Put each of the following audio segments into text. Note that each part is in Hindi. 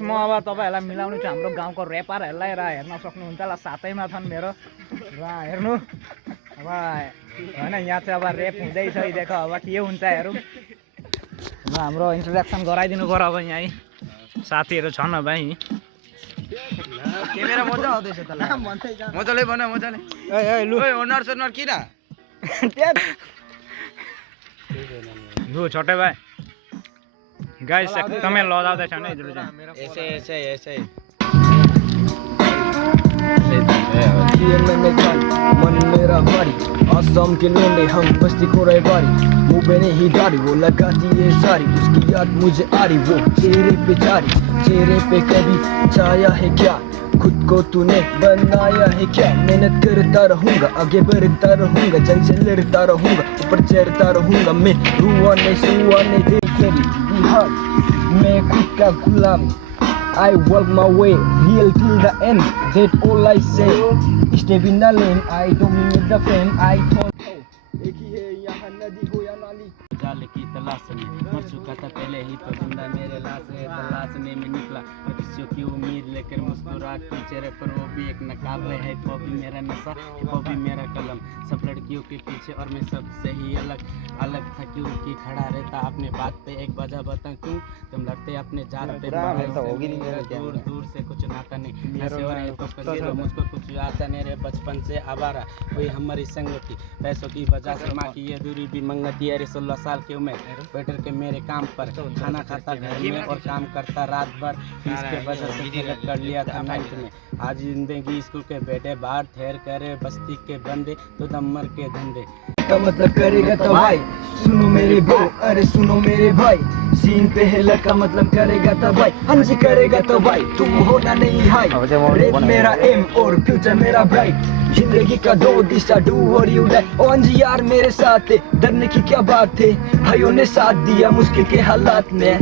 म अब तपाईहरुलाई मिलाउनु छ हाम्रो गाउँको र्यापरहरुलाई र हेर्न सक्नुहुन्छ होला साथैमा छन् मेरो र हेर्नु अब हैन यहाँ चाहिँ अब र्याप हुँदै छ देखो अब के हुन्छ हेरौँ र हाम्रो इन्ट्रोडक्सन गराइदिनु पर्यो अब यहाँ साथीहरु छन् अब यही क्यामेरा मजा आउँदैछ त मजाले बना मजाले ए लु ओए ओनर सोनर किन लु छोटे भाइ गाइस एकदमै लजाउँदै छ नि इजले चाहिँ ऐसे मन मेरा भारी असम के लोंडे हम बस्ती को रैबारी वो मैंने ही डारी वो लगाती है सारी उसकी याद मुझे आ रही वो चेहरे पे कभी छाया है क्या खुद को तूने बनाया है क्या मेहनत करता रहूंगा आगे बढ़ता रहूंगा जंग से लड़ता रहूंगा ऊपर चढ़ता रहूंगा मैं रुआ नहीं देख मेरी बिहार मैं खुद का गुलाम I work my way real till the end. That's all I say. Step in the lane. I don't need the fame. I thought एक ही है यहाँ नदी हो या नाली जाल की तलाश में मर चुका था पहले ही तो जिंदा मेरे लाश है तलाशने में निकला और किसी की उम्मीद लेकर मुस्कुराहट के चेहरे पर वो भी एक नकाब है वो भी मेरा नशा वो भी मेरा कलम सब लड़कियों के पीछे और मैं सबसे ही अलग था क्योंकि खड़ा रहता अपने बात पे एक वजह बता क्यों तुम लड़ते अपने जाल पे दूर दूर से कुछ नाता नहीं ऐसे हो रहे तो कभी मुझको कुछ आता नहीं रे बचपन से आवारा वही हमारी संगति पैसों की वजह से माँ की ये दूरी भी मंगती है 16 साल की उम्र वेटर के मेरे काम पर खाना खाता घर में और काम करता रात भर इसके वजह से गलत कर लिया था 9th में आज जिंदगी स्कूल के बेटे बाहर ठहर करे बस्ती के बंदे तो दमर के धंधे का मतलब करेगा तो भाई सुनो मेरे भाई अरे सुनो मेरे भाई सीन पे है लड़का मतलब करेगा तो भाई हाँ जी करेगा तो भाई तुम होना नहीं हाई रेप मेरा एम और फ्यूचर मेरा ब्राइट जिंदगी का दो दिशा डू और यू डाई ओ हाँ जी यार मेरे साथ है डरने की क्या बात है भाइयों ने साथ दिया मुश्किल के हालात में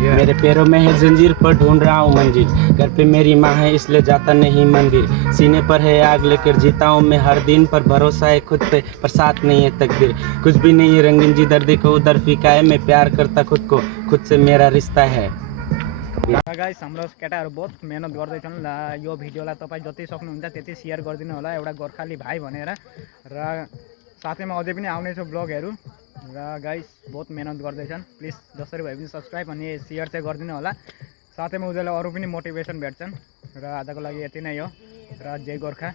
मेरे पैरों में है जंजीर पर ढूंढ रहा हूँ मंजिल घर पे मेरी माँ है इसलिए जाता नहीं मंदिर सीने पर है आग लेकर जीता हूँ मैं हर दिन पर भरोसा है खुद पे पर साथ नहीं है तकदीर कुछ भी नहीं है रंगीन जिधर देखो उधर फीका है मैं प्यार करता खुद को खुद से मेरा रिश्ता है गाइस हाम्रो केटाहरु बहुत मेहनत गर्दैछन् ल यो भिडियोलाई तपाई जति सक्नुहुन्छ त्यति शेयर गरिदिनु होला एउटा गोर्खाली भाइ भनेर र साथैमा अझै पनि आउने छ ब्लगहरु र गाइस बहुत मेहनत गर्दैछन् प्लिज जसरी भए पनि सब्स्क्राइब अनि शेयर चाहिँ गरिदिनु होला साथैमा उनीहरुलाई अरु पनि मोटिभेसन भेट्छन् र आजको लागि यति नै हो र जय गोर्खा।